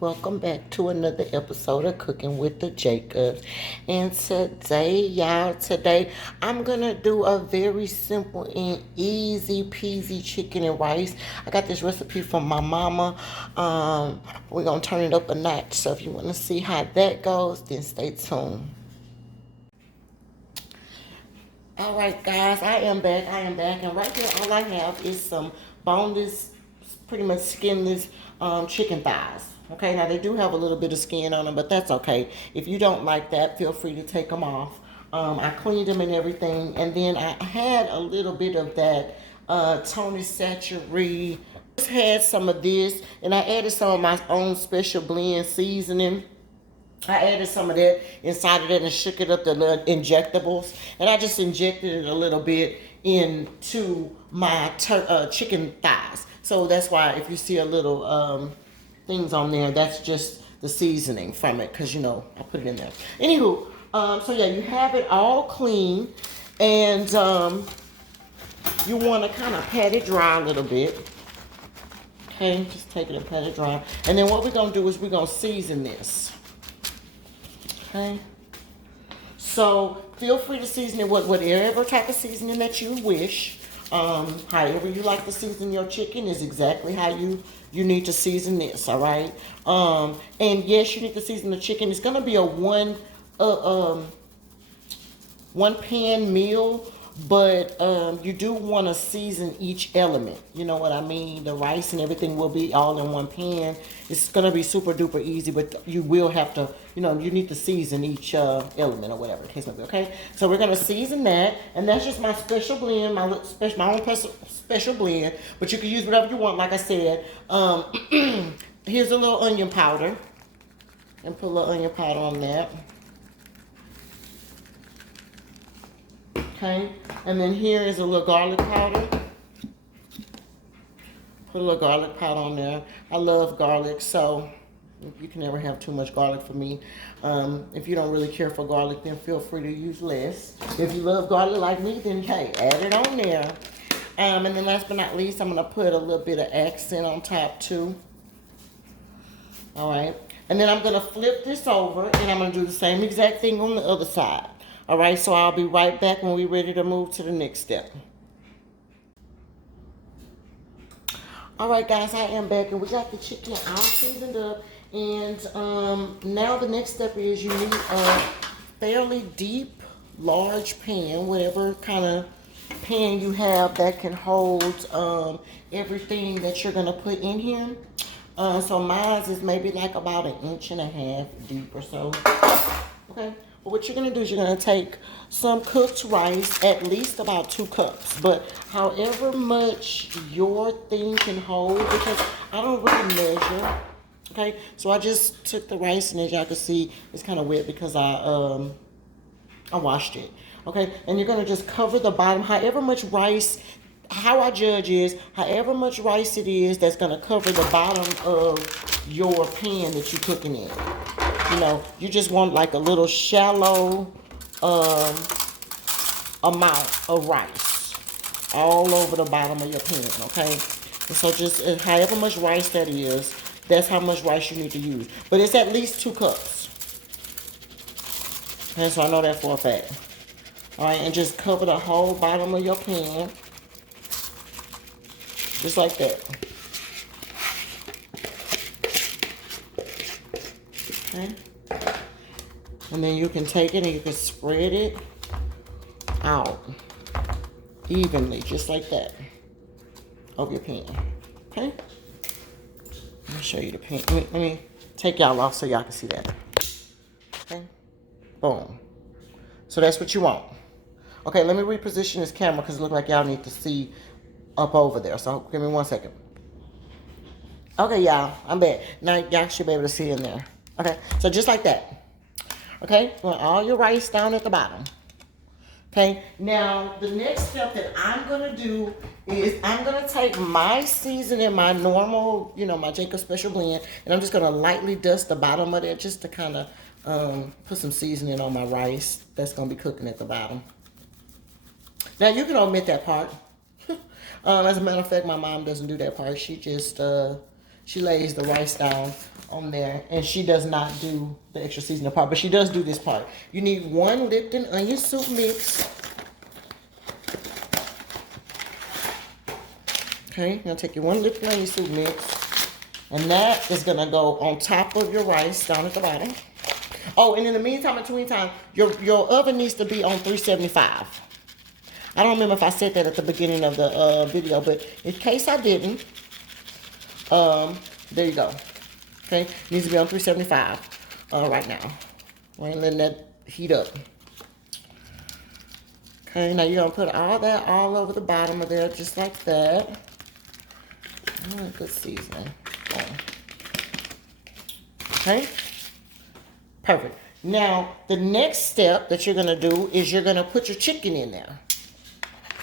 welcome back to another episode of Cooking with the Jacobs. And today I'm gonna do a very simple and easy peasy chicken and rice. I got this recipe from my mama. We're gonna turn it up a notch. So if you wanna see how that goes, then stay tuned. All right, guys, I am back. And right here, all I have is some boneless, pretty much skinless chicken thighs. Okay, now they do have a little bit of skin on them, but that's okay. If you don't like that, feel free to take them off. I cleaned them and everything, and then I had a little bit of that Tony Chachere. Just had some of this, and I added some of my own special blend seasoning. I added some of that inside of that and shook it up the little injectables. And I just injected it a little bit into my chicken thighs. So that's why if you see a little things on there, that's just the seasoning from it. Because, I put it in there. Anywho, so yeah, you have it all clean. And you want to kind of pat it dry a little bit. Okay, just take it and pat it dry. And then what we're going to do is we're going to season this. Okay, so feel free to season it with whatever type of seasoning that you wish. However you like to season your chicken is exactly how you need to season this. All right. And yes, you need to season the chicken. It's gonna be a one pan meal, but you do want to season each element. You know what I mean? The rice and everything will be all in one pan. It's going to be super duper easy, but you will have to, you need to season each element or whatever the case may be, okay? So we're going to season that, and that's just my special blend, my own special blend, but you can use whatever you want, like I said. Here's a little onion powder, and put a little onion powder on that. Okay, and then here is a little garlic powder. Put a little garlic powder on there. I love garlic, so you can never have too much garlic for me. If you don't really care for garlic, then feel free to use less. If you love garlic like me, then hey, add it on there. And then last but not least, I'm gonna put a little bit of accent on top too. All right, and then I'm gonna flip this over, and I'm gonna do the same exact thing on the other side. All right, so I'll be right back when we're ready to move to the next step. All right, guys, I am back, and we got the chicken all seasoned up. And now the next step is you need a fairly deep, large pan, whatever kind of pan you have that can hold everything that you're going to put in here. So mine is maybe like about 1.5 inches deep or so. Okay. But what you're going to do is you're going to take some cooked rice, at least about 2 cups. But however much your thing can hold, because I don't really measure. Okay, so I just took the rice, and as y'all can see, it's kind of wet because I washed it. Okay, and you're going to just cover the bottom. However much rice, how I judge is, however much rice it is, that's going to cover the bottom of your pan that you're cooking in. You just want like a little shallow amount of rice all over the bottom of your pan, okay? And so just however much rice that is, that's how much rice you need to use. But it's at least 2 cups. And so I know that for a fact. All right, and just cover the whole bottom of your pan. Just like that. Okay. And then you can take it and you can spread it out evenly, just like that, over your pan. Okay? Let me show you the pan. Let me take y'all off so y'all can see that. Okay? Boom. So that's what you want. Okay, let me reposition this camera because it looks like y'all need to see up over there. So give me 1 second. Okay, y'all, I'm back. Now y'all should be able to see in there. Okay, so just like that. Okay, want all your rice down at the bottom. Okay, now the next step that I'm gonna do is I'm gonna take my seasoning, my normal, my Jacobs Special Blend, and I'm just gonna lightly dust the bottom of it just to kind of put some seasoning on my rice that's gonna be cooking at the bottom. Now you can omit that part. As a matter of fact, my mom doesn't do that part. She she lays the rice down on there, and she does not do the extra seasoning part, but she does do this part. You need 1 Lipton onion soup mix. Okay, you're gonna take your 1 Lipton onion soup mix, and that is gonna go on top of your rice down at the bottom. Oh, and in the meantime, between time, your oven needs to be on 375. I don't remember if I said that at the beginning of the video, but in case I didn't, there you go. Okay, needs to be on 375 right now. We ain't letting that heat up. Okay, now you're gonna put all that all over the bottom of there, just like that. Good seasoning. Okay, perfect. Now, the next step that you're gonna do is you're gonna put your chicken in there.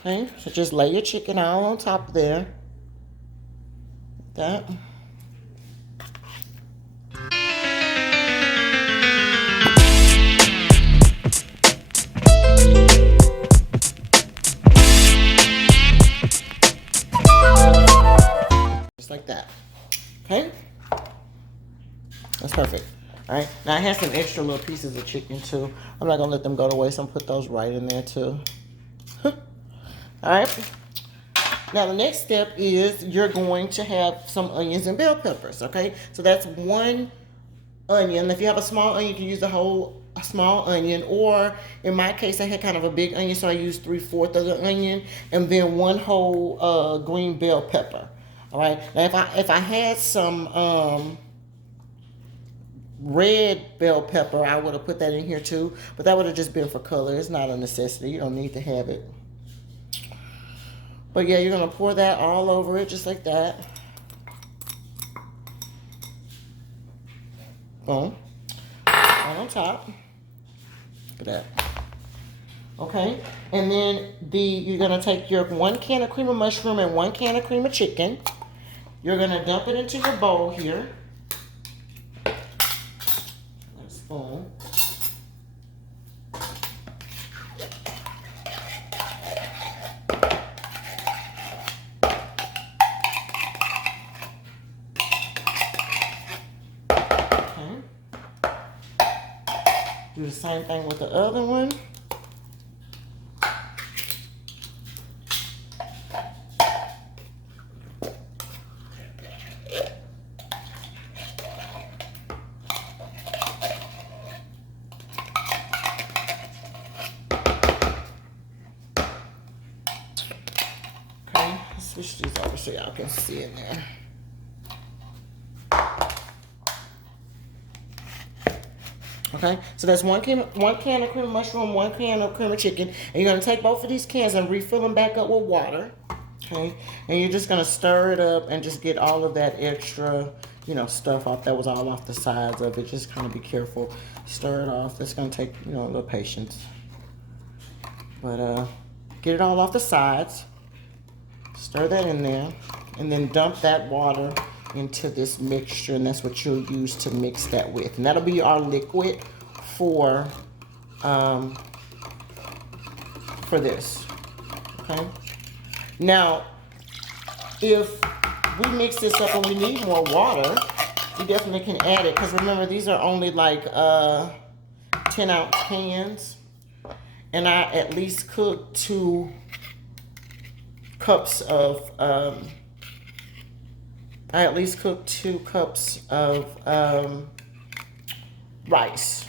Okay, so just lay your chicken all on top of there. Like that. Just like that. Okay? That's perfect. Alright, now I have some extra little pieces of chicken too. I'm not gonna let them go to waste. I'm gonna put those right in there too. Alright. Now the next step is you're going to have some onions and bell peppers, okay? So that's 1 onion. If you have a small onion, you can use the whole small onion, or in my case, I had kind of a big onion, so I used 3/4 of the onion, and then 1 whole green bell pepper. All right. Now if I had some red bell pepper, I would have put that in here too, but that would have just been for color. It's not a necessity. You don't need to have it. But yeah, you're gonna pour that all over it, just like that. Boom. Right on top. Look at that. Okay. And then you're gonna take your 1 can of cream of mushroom and 1 can of cream of chicken. You're gonna dump it into your bowl here. A spoon. Do the same thing with the other one. Okay, let's switch these over so y'all can see in there. Okay, so that's 1 can of cream of mushroom, 1 can of cream of chicken, and you're gonna take both of these cans and refill them back up with water. Okay, and you're just gonna stir it up and just get all of that extra, stuff off that was all off the sides of it. Just kind of be careful, stir it off. That's gonna take a little patience, but get it all off the sides. Stir that in there, and then dump that water into this mixture, and that's what you'll use to mix that with, and that'll be our liquid for this. Okay, now if we mix this up and we need more water, we definitely can add it, because remember, these are only like 10-ounce cans, and I at least cooked 2 cups of rice,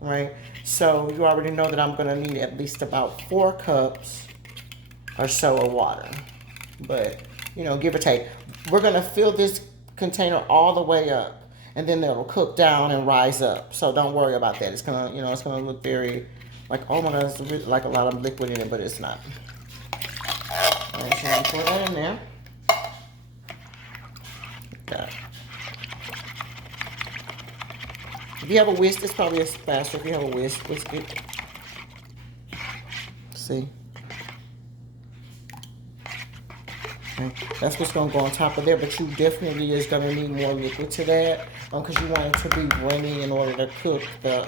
right? So you already know that I'm gonna need at least about 4 cups or so of water, but give or take. We're gonna fill this container all the way up, and then it'll cook down and rise up. So don't worry about that. It's gonna, it's gonna look very like, oh my God, it's really like a lot of liquid in it, but it's not. All right, so I'm gonna pour that in there. That. If you have a whisk, it's probably faster if you have a whisk it. See? Okay. That's what's going to go on top of there, but you definitely is going to need more liquid to that, because you want it to be runny in order to cook the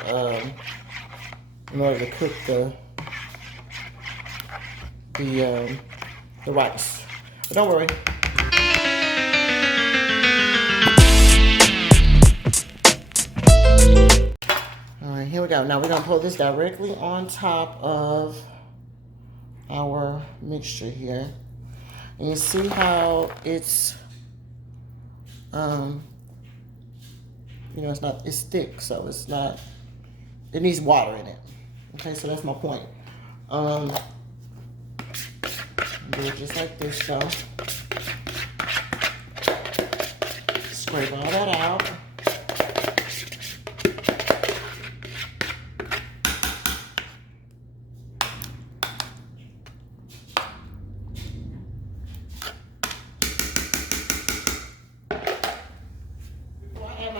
rice. But don't worry. here we go. Now we're gonna pour this directly on top of our mixture here. And you see how it's, you know, it's thick, so it's not, it needs water in it. Okay, so that's my point. Do it just like this, though. Scrape all that out.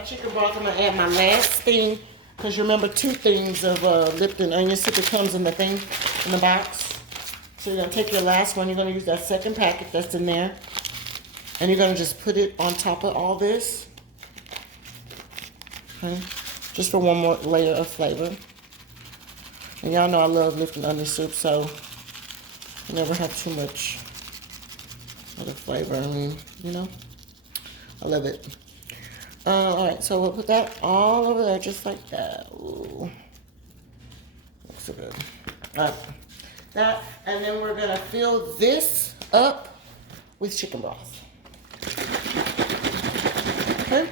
Chicken broth, I'm gonna add my last thing, because you remember 2 things of Lipton onion soup. It comes in the thing, in the box. So you're gonna take your last one, you're gonna use that second packet that's in there, and you're gonna just put it on top of all this. Okay, just for one more layer of flavor. And y'all know I love Lipton onion soup, so I never have too much of the flavor. I mean, you know, I love it. Alright, so we'll put that all over there just like that. Ooh. Looks so good. Alright. That, and then we're gonna fill this up with chicken broth. Okay?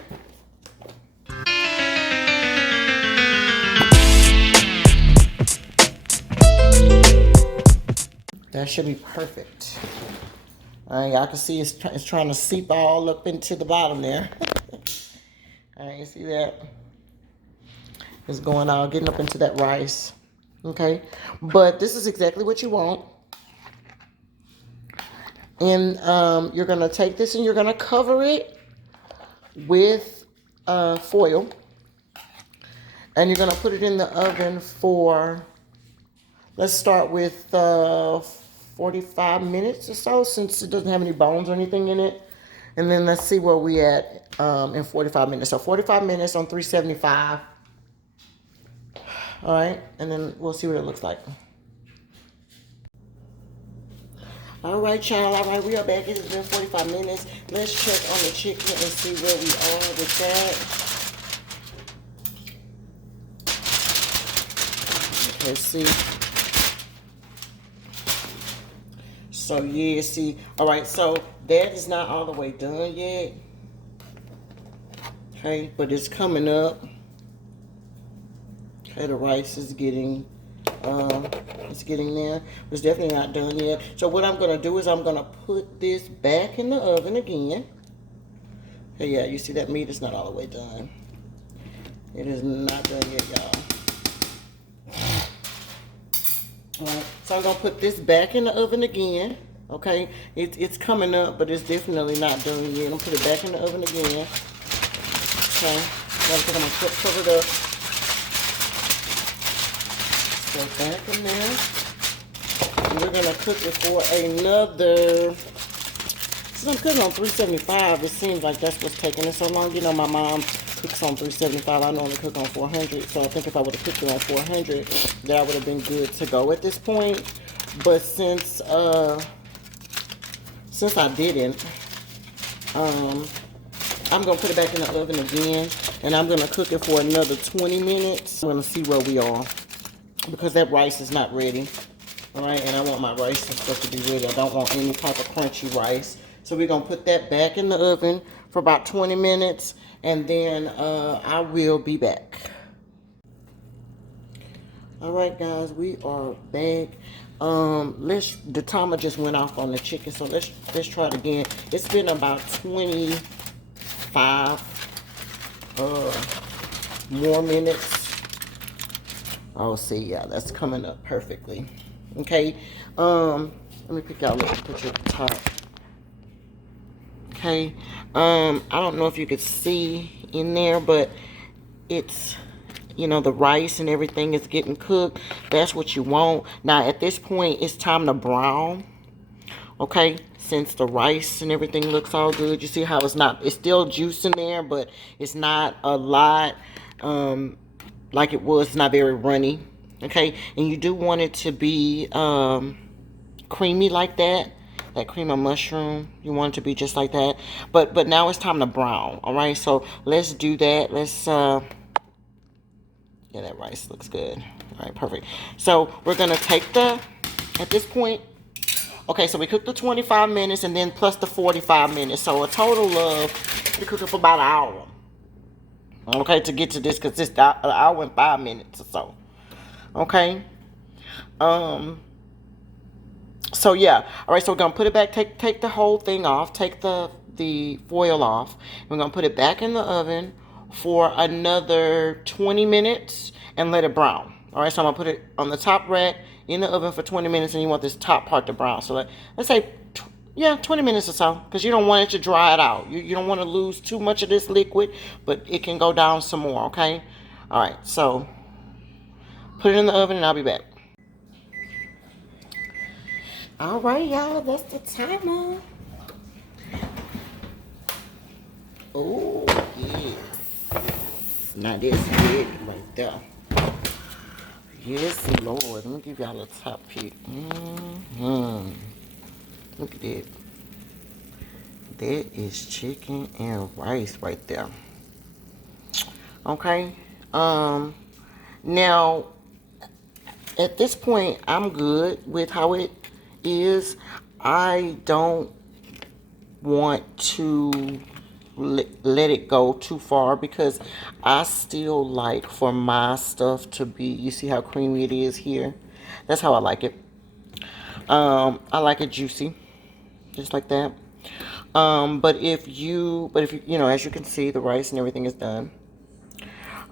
That should be perfect. Alright, y'all can see it's trying to seep all up into the bottom there. Alright, you see that? It's going out, getting up into that rice. Okay? But this is exactly what you want. And you're going to take this and you're going to cover it with foil. And you're going to put it in the oven for, let's start with 45 minutes or so, since it doesn't have any bones or anything in it. And then let's see where we at in 45 minutes. So 45 minutes on 375. All right, and then we'll see what it looks like. All right, y'all. All right, we are back. It has been 45 minutes. Let's check on the chicken and see where we are with that. Let's see. So yeah, see. All right, so that is not all the way done yet. Okay, but it's coming up. Okay, the rice is getting, it's getting there. It's definitely not done yet. So what I'm gonna do is I'm gonna put this back in the oven again. Okay, yeah, you see that meat is not all the way done. It is not done yet, y'all. All right, so I'm gonna put this back in the oven again. Okay, it's coming up, but it's definitely not done yet. I'm gonna put it back in the oven again. Okay, I'm gonna cover it up. Go back in there. And we're gonna cook it for another. Since I'm cooking on 375, it seems like that's what's taking it so long. You know, my mom cooks on 375. I normally cook on 400. So I think if I would have cooked it on 400, that would have been good to go at this point. But since I didn't, I'm going to put it back in the oven again, and I'm going to cook it for another 20 minutes. I'm going to see where we are, because that rice is not ready. All right, and I want my rice and stuff to be ready. I don't want any type of crunchy rice. So we're going to put that back in the oven for about 20 minutes, and then I will be back. All right, guys, we are back. The timer just went off on the chicken, so let's try it again. It's been about 25 more minutes. Oh, see, yeah, that's coming up perfectly. Okay, let me pick out a little picture at the top. Okay, I don't know if you could see in there, but it's, you know, the rice and everything is getting cooked. That's what you want. Now, at this point, it's time to brown. Okay, since the rice and everything looks all good. You see how it's still juice in there, but it's not a lot like it was. It's not very runny. Okay, and you do want it to be creamy like that. That cream of mushroom, you want it to be just like that. But now it's time to brown. All right, so let's do that. Let's yeah, Yeah, that rice looks good. All right, perfect. So we're gonna take at this point, okay, so we cooked the 25 minutes and then plus the 45 minutes. So a total of, we cook it for about an hour. Okay, to get to this, because it's an hour and 5 minutes or so. Okay. Um, so yeah. All right, so we're gonna put it back, take the whole thing off, take the foil off. We're gonna put it back in the oven for another 20 minutes and let it brown. All right, so I'm gonna put it on the top rack in the oven for 20 minutes, and you want this top part to brown. So let's say, yeah, 20 minutes or so, because you don't want it to dry it out. You don't want to lose too much of this liquid, but it can go down some more. Okay. All right, so put it in the oven, and I'll be back. All right, y'all, that's the timer. Oh, yes. Now this good right there. Yes, Lord. Let me give y'all a top peek. Look at that. That is chicken and rice right there. Okay. Now, at this point, I'm good with how it is. I don't want to let it go too far because I still like for my stuff to be, you see how creamy it is here? That's how I like it. I like it juicy, just like that. But if you, you know, as you can see, the rice and everything is done.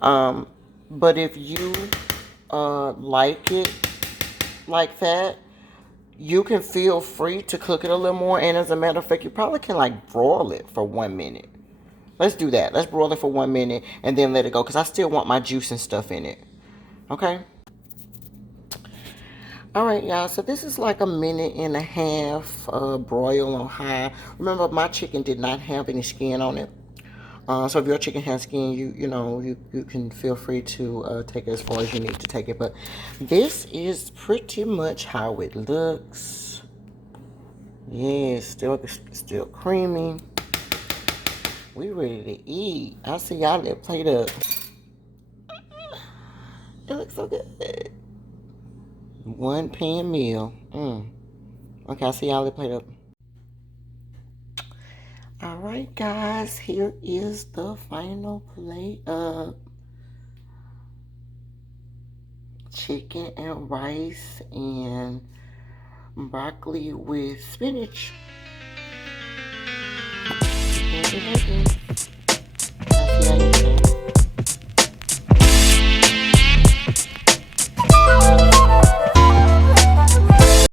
But if you like it like that, you can feel free to cook it a little more. And as a matter of fact, you probably can like broil it for 1 minute. Let's do that. Let's broil it for 1 minute and then let it go because I still want my juice and stuff in it. Okay? All right, y'all. So this is like a minute and a half broil on high. Remember, my chicken did not have any skin on it. So if your chicken has skin, you can feel free to take it as far as you need to take it. But this is pretty much how it looks. Yeah, still creamy. We ready to eat. I see y'all that plate up. It looks so good. One pan meal. Okay, I see y'all that plate up. All right, guys. Here is the final plate of chicken and rice and broccoli with spinach.